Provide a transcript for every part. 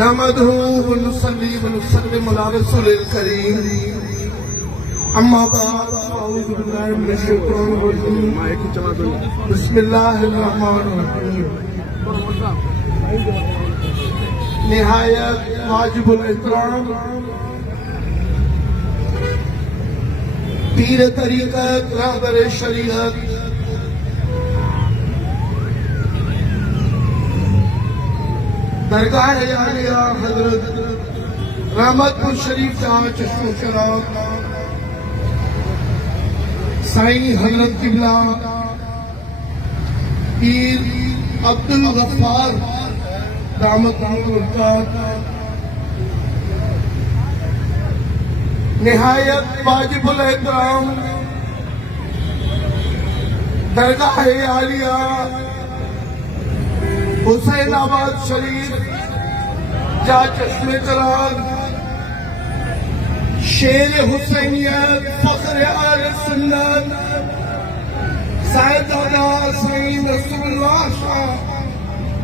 नहमदहू व नुसल्ली व नुसल्लिम अला रसूलिल करीम अम्मा बाद अऊज़ु बिल्लाहि मिनश शैतानिर रजीम बिस्मिल्लाहिर रहमानिर रहीम। निहायत वाजिबुल एहतराम पीर तरीक़त रहबर शरीयत दरगाह आलिया हजरत रहमतपुर शरीफ जहाँ चश्मो चराग साईं हजरत किबला पीर अब्दुल गफ्फार दामत बरकात निहायत वाजिबुल एहतराम दरगाह आलिया हुसैनाबाद शरीफ जहाँ चश्मे चराग शेर हुसैनियत फख्र आले सुन्नत साहिबजादा साईं रसूलुल्लाह शाह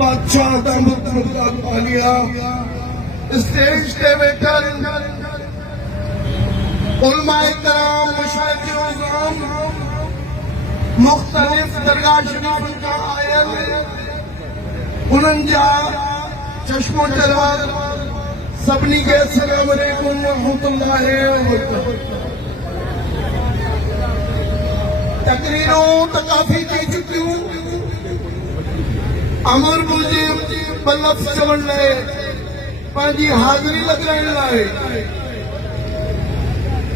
बादशाह दामत बरकात आलिया स्टेज पे बैठल उलमाए कराम मुशाइखीन इज़ाम मुख्तलिफ दरगाह शरीफ का आयल उन्हनि जा चश्मो चराग सभिनी खे अस्सलामु अलैकुम रहमतुल्लाहि व बरकातहू। तकरीरूं त काफ़ी थी चुकियूं, अमर मुंहिंजे ॿ लफ़्ज़ चवण लाइ पंहिंजी हाज़िरी लॻाइण लाइ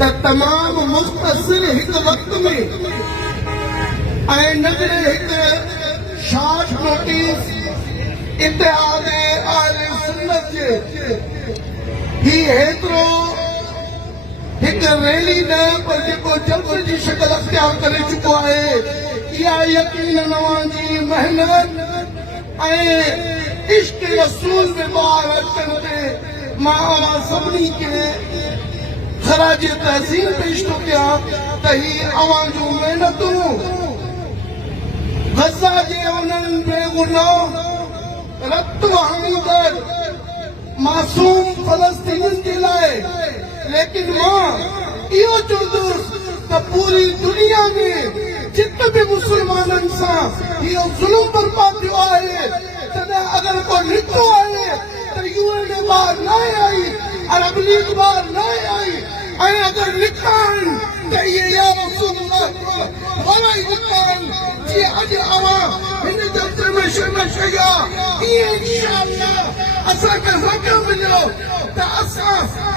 त तमामु मुख़्तसिर हिकु वक़्त में ऐं नज़र हिकु शॉर्ट नोटिस इत्तेहाद आले सुन्नत जे ही हेतिरो हिकु रैली न पर जेको जल्द जी शक्ल अख्तियार करे चुको आहे, इहा यकीन नवां जी मेहनत ऐं इश्क रसूल में ॿार अचण ते मां सभिनी खे ख़राज तहसीन पेश थो कयां त ही अवां जूं महिनतूं गज़ा जे उन्हनि बेगुनाह रत हमदर मासूम फलस्तीन जे लाइ, लेकिन मां इहो चवंदुसि त पूरी दुनिया में जित बि मुस्लमाननि सां इहो ज़ुल्म बर्पा थियो आहे, तॾहिं अगरि को निकितो आहे त UN ॿार न आई, अरब लीग ॿार न आई, ऐं अगरि निकिता आहिनि त इहे या रसूलुल्लाह वारा ई निकिता आहिनि। जीअं अॼु अवां हिन जलसे में शामिल कई आहे, इएं इंशाअल्लाह असांखे मौक़ो मिलियो त असां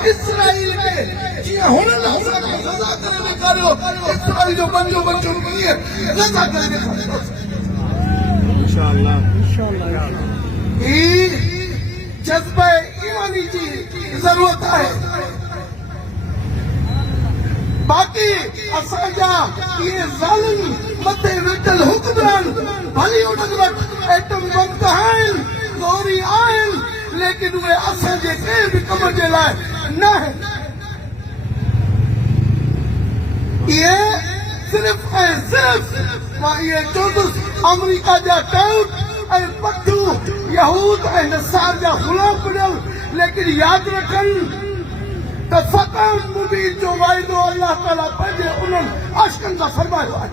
इसराइल खे जीअं हुननि असांखे गज़ा करे ॾेखारियो, इसराइल जो पंजो बच्चो कीअं गज़ा करे ॾेखारियो इंशाअल्लाह। ही जज़्बा ईमानी जी ज़रूरत आहे। बाक़ी असांजा इहे ज़ालिम मथे वेठल हुक्मरान भली उन्हनि वटि एटम बम आहिनि, गोरी आहिनि, लेकिन उहे असांजे कंहिं बि कम जे लाइ न आहिनि। इहे सिर्फ़ ऐं सिर्फ़ मां इहे चवंदुसि अमेरिका जा टाउट ऐं पट्टू यहूद ऐं नसार जा ग़ुलाम बणियल, लेकिन यादि रखनि त फ़तह मुबीन जो वाइदो अल्लाह ताला पंहिंजे उन्हनि आशिक़नि सां फरमायो आहे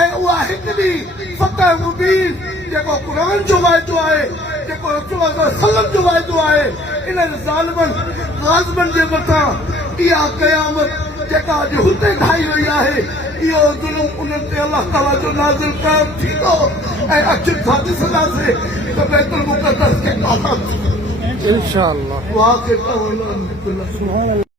ऐं उहा हिकु ॾींहुं फ़तह मुबीन जेको क़ुरान जो वाइदो आहे, जेको रसूल सल्लल्लाहु जो वाइदो आहे, इन्हनि ज़ालिमनि ग़ाज़िबनि जे मथां इहा क़यामत जेका अॼु हुते ठाही वई आहे, इहो ज़ुल्म उन्हनि ते अल्लाह ताला जो नाज़िल क़याम थींदो ऐं अखियुनि सां ॾिसंदासीं त बैतुल मुक़द्दस खे आज़ाद इंशाअल्लाह।